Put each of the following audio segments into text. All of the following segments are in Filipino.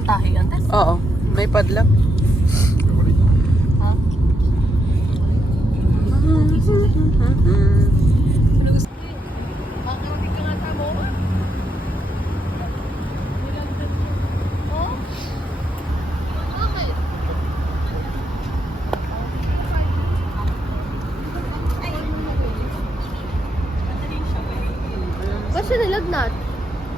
ng tahi yan, Tess? Oo, may padlock. Ha? Makakarinig ka nga tamo ka? Oh? Bakit? Ba't siya nilagnat?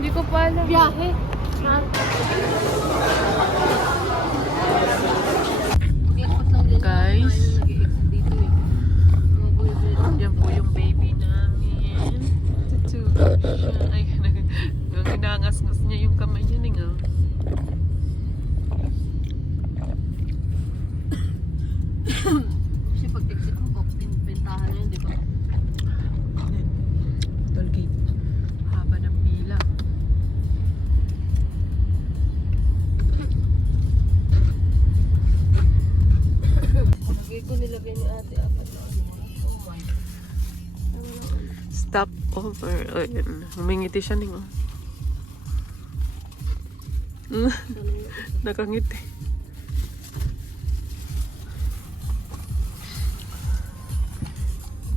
Hindi ko pa alam. Biyahe. Guys, yan po yung baby namin. Tutu. Ay, ginangas-ngas niya yung kamay niya ning ah. Kasi pag exit mo, pintahan na yun, di ba? Tollgate. Haba ng pila. Lagay ko nilagay ni ate apat na ano. Oh my. Stop over. Ayun. Humingiti siya ning oh. Nakangiti.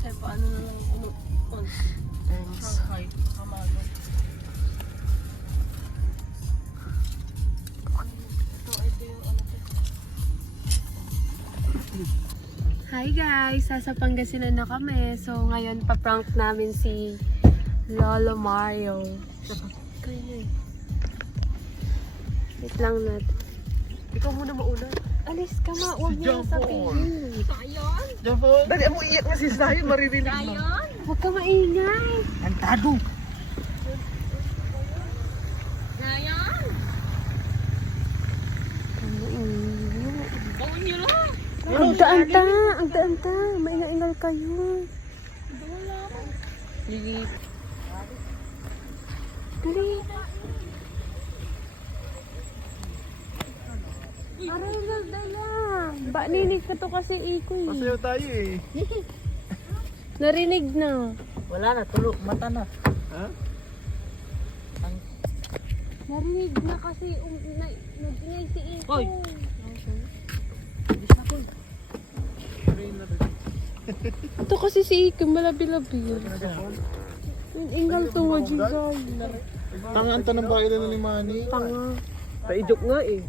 Eh, paano na lang on? Thanks. Shanghai. Kamado. Ito yung ano ko. Hi guys! Nasa Pangasinan na kami. So ngayon pa-prank namin si Lolo Mario. Kaya wait lang natin. Ikaw muna mauna. Alis ka ma, huwag niyo sabihin. Sayon? Dali mo iyak na si Sayo, maririnig mo. Sayon? Huwag ka maingay. Antado. Sayon? Gawin niyo lang. Ang daan-ta! Ang daan-ta! Maingal kayo. Sige. Dali. Aray lang, dala. Ba, ninig ka to kasi iko eh. Masayaw tayo eh. Narinig na. Wala na, tulog. Mata na. Ha? Narinig na kasi nag-ingay si iko. Hoy! Ito kasi si iko, malabi-labi. Ang ingal to, wajigay. Tangan to ng bahay na ni Manny. Tanga. Paidok nga eh.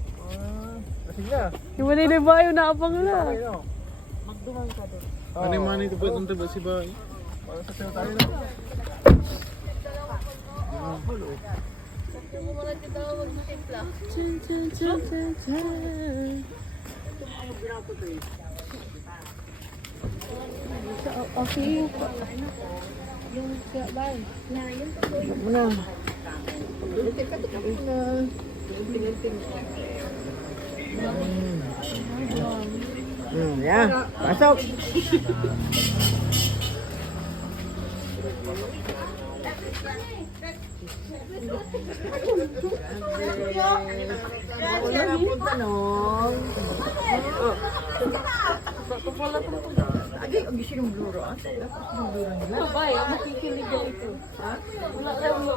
Sige na. Iwalay na ba yung naapangla? Ano yung Manny ito ba itong taba si Bahay? Para sa sa'yo tayo na. Chan, chan, chan, chan, chan. Okay. Yung sabay. Muna. Yan. Pasok. Babay, ang makikinig na ito. Wala lang mo.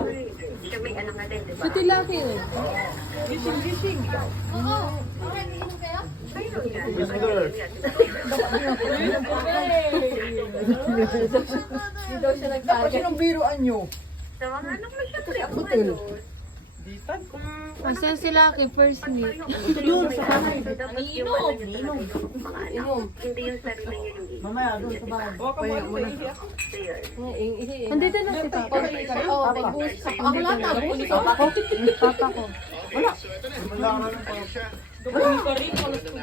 Pati laki eh. Mister. Hindi daw siya nagtagay. Anong biruan nyo? Asan si Lucky? First meet. Doon sa bahay. Inom. Inom. Mamaya doon sa bahay. Paya mo na. Andito na si Papa. Oo, pag-buhos sa ako lang na. Buhos sa ako. Papa ko.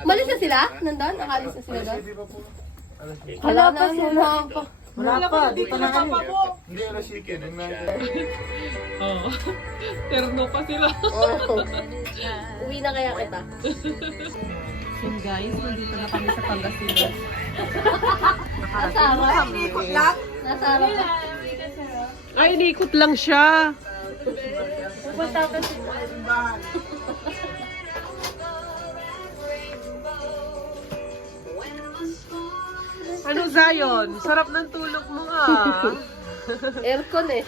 Malis na sila? Nandun? Nakalis na sila doon? Wala pa sila. Wala pa. Dito na kami. Hindi, alas 7. Oo. Terno pa sila. Uwi na kaya kita. Yun guys, nandito na kami sa Pangasinan. Nasa harap. Nasa harap. Ay, inikot lang siya. Ano Zion? Sarap ng tulog mo ah. Aircon eh.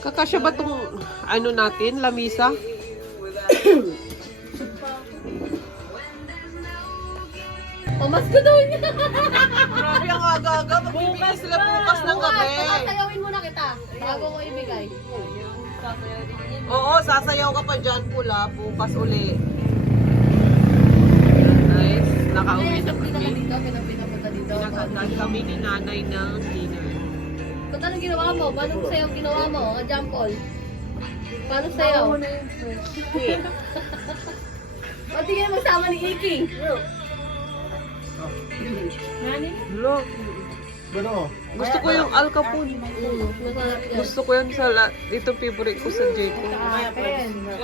Kakasya ba tong ano natin, lamisa? Pamasko daw niya. Grabe ang aga-aga. Magbibigay sila bukas ng gabi. Tatayawin muna kita. Bago ko ibigay. Oo, sasayaw ka pa dyan pula. Bukas uli. Nice. Nakauwi na kami. Pinapunta dito. Pinagandaan kami ni nanay ng dinner. Ba't anong ginawa mo? Paano sayaw ginawa mo? Jump call. Paano sayaw? Ba't di ka na magsama ni Iki? Nani? Look. Gano? Gusto ko yung Al Capone. Masarap yan. Gusto ko yan sa dito favorite ko sa Jeko.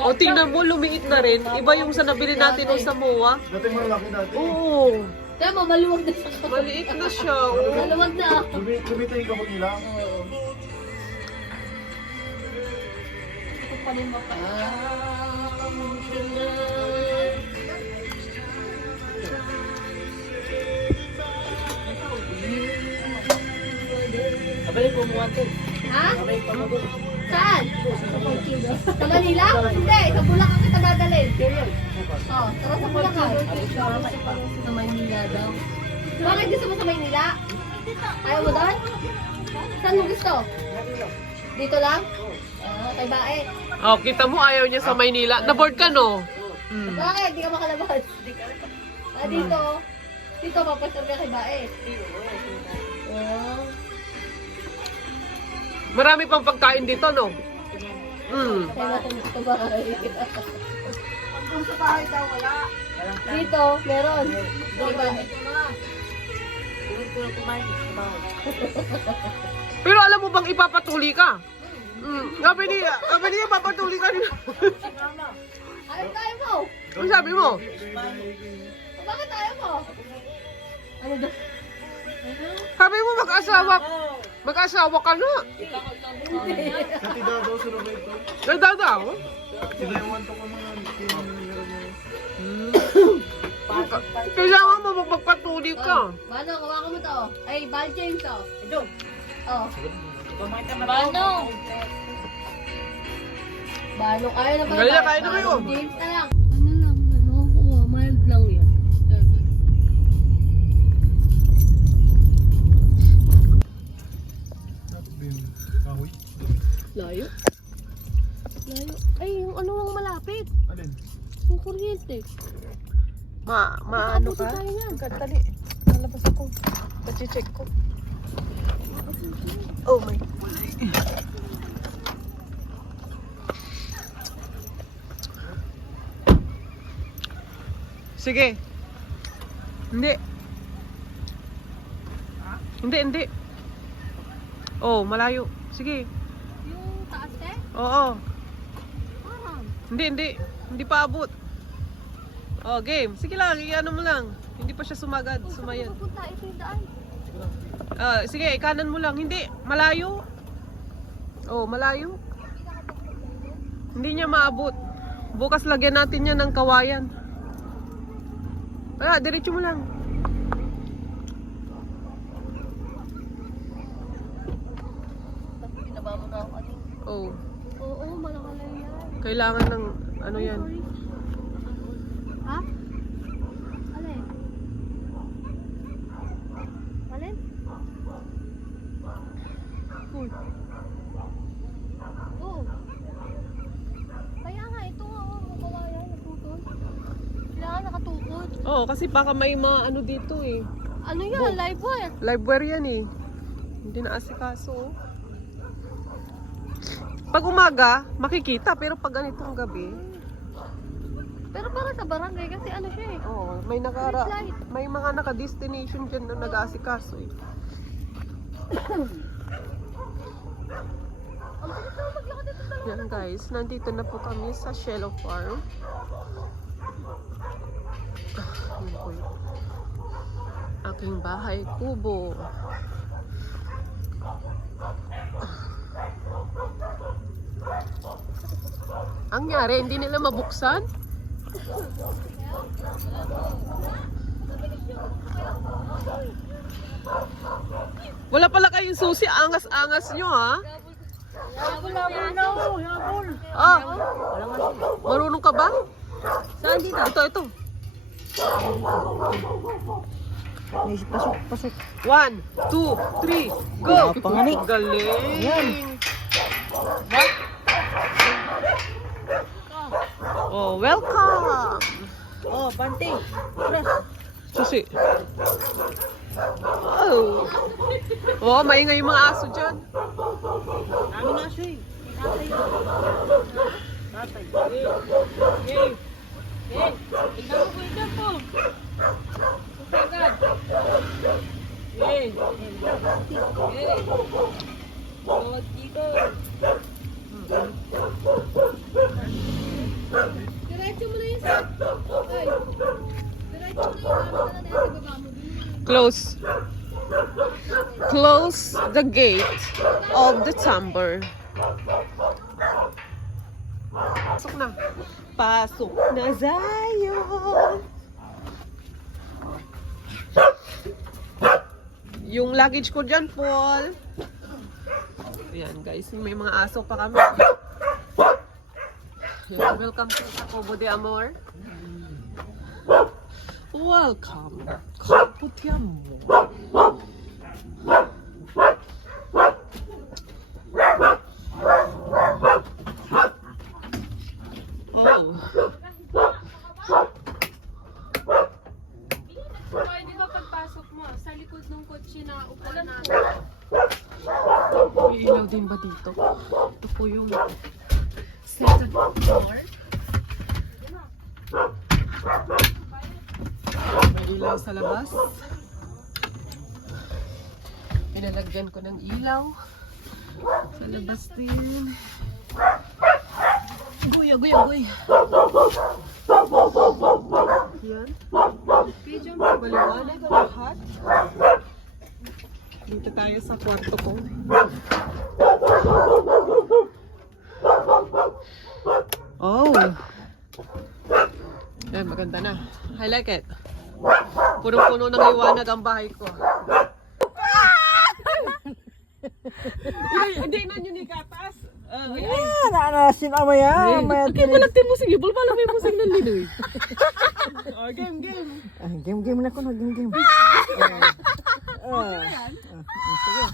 O tingnan mo, lumiit na rin. Iba yung sa nabili natin o sa MOA. Dati malaki dati. Oo. Tama, maluwag na siya. Maliit na siya. Oo. Maluwag na. Lumita yung kapag nila. Ha? Saan? Sa Manila? Hindi, sa Bulacan kita dadalhin. Oh, tara sa Bulacan. Sa Manila daw. Bakit gusto mo sa Maynila? Ayaw mo doon? Saan mo gusto? Dito lang? Kay Bae. Oh, kita mo ayaw niya sa Maynila. Na-board ka, no? Bakit? Di ka makalabas. Dito. Dito, papasal ka kay Bae. Marami pang pagkain dito, no? Kaya natin dito bahay. Dito, meron. Kay Bae. Pero alam mo bang ipapatuli ka? Sabi niya papatuli ka rin. Ayaw tayo mo. Ano sabi mo? Bakit ayaw mo? Ano daw? Sabi mo mag-asawa ka na. Dati daw sa Roberto. Nagdadaw? Sila yung wanto ko mga tinanong mo. Kailangan mo magpatuli ka. Bano, kawakan mo to. Ay, Bal James to. Ito. Oh. Bano? Bano, ayaw na pala. Kaya kain na kayo. James na lang. Ano lang, makukuha. Mild lang yan. Kahoy. Layo. Layo. Ay, yung ano lang malapit. Alin? Yung kuryente. Ano ka? Tayo yan. Dali. Lalabas ako. Pachi-check ko. Oh my. Sige. Hindi. Hindi. Oh, malayo. Sige. Yung taas eh? Oo. Parang. Hindi. Hindi pa abot. Oh, game. Sige lang, iano mo lang. Hindi pa siya sumayad. Pupunta, ito yung daan. Sige, kanan mo lang. Hindi, malayo. Oh, malayo. Hindi niya maabot. Bukas lagyan natin yan ng kawayan. Diretso mo lang. Pinaba mo na ako kanina. Oh, Oo, malakalay yan. kailangan ng ano yan. Ha? Alin? Alin? Cool. Oo. Kaya nga, ito nga, kawayan, natutol. Kailangan nakatukod. Oh, kasi baka may mga ano dito eh. Ano yan? Live wire? Live wire yan eh. Hindi na asikaso. Oh. Pag umaga, makikita. Pero pag ganitong gabi, Pero para sa barangay kasi ano siya eh. oh, may mga naka-destination dyan na nag-aasikaso eh. Yan guys, nandito na po kami sa Shello Farm. Yan po yun. Aking bahay kubo. Ang nyari, hindi nila mabuksan? Wala pala kayong susi, angas-angas nyo ha? Wala mo Ah, marunong ka ba? Saan dito? Ito. Pasok. 1, 2, 3, go! Pangani. Galing! Yan. Oh, welcome! Oh, bante. Press. Susi. Oh. Oh, maingay yung mga aso dyan. Namin na siya eh. Tatay. Tingnan mo po. Agad. Bawat dito. Diretso mo na yun sa... Ay. Diretso mo na yun. Ano na natin baba mo? Close the gate of the chamber. Pasok na. Pasok na, Zion. Yung luggage ko dyan, Paul. Ayan, guys. May mga aso pa kami. Ayan, welcome to Jacobo de Amor. Welcome. Campo de Amor. Oh. Hoy, di ba pagpasok mo, sa likod ng kotse na upuan natin? May ilaw din ba dito? Ito po yung second floor. May ilaw sa labas. Pinalagyan ko ng ilaw. Sa labas din. Agoy. Yan. Maliwanag ang lahat. Dito tayo sa kwarto ko. Oh. Yan, maganda na. I like it. Punong-puno ng liwanag ang bahay ko. Hindi na nyo ni Katas. Naanasin ama yan. Hindi mo lang musik. Ibal pala may musik ng Linoy. Oh, game. Game na ko na. Game. Okay na yan? Sige.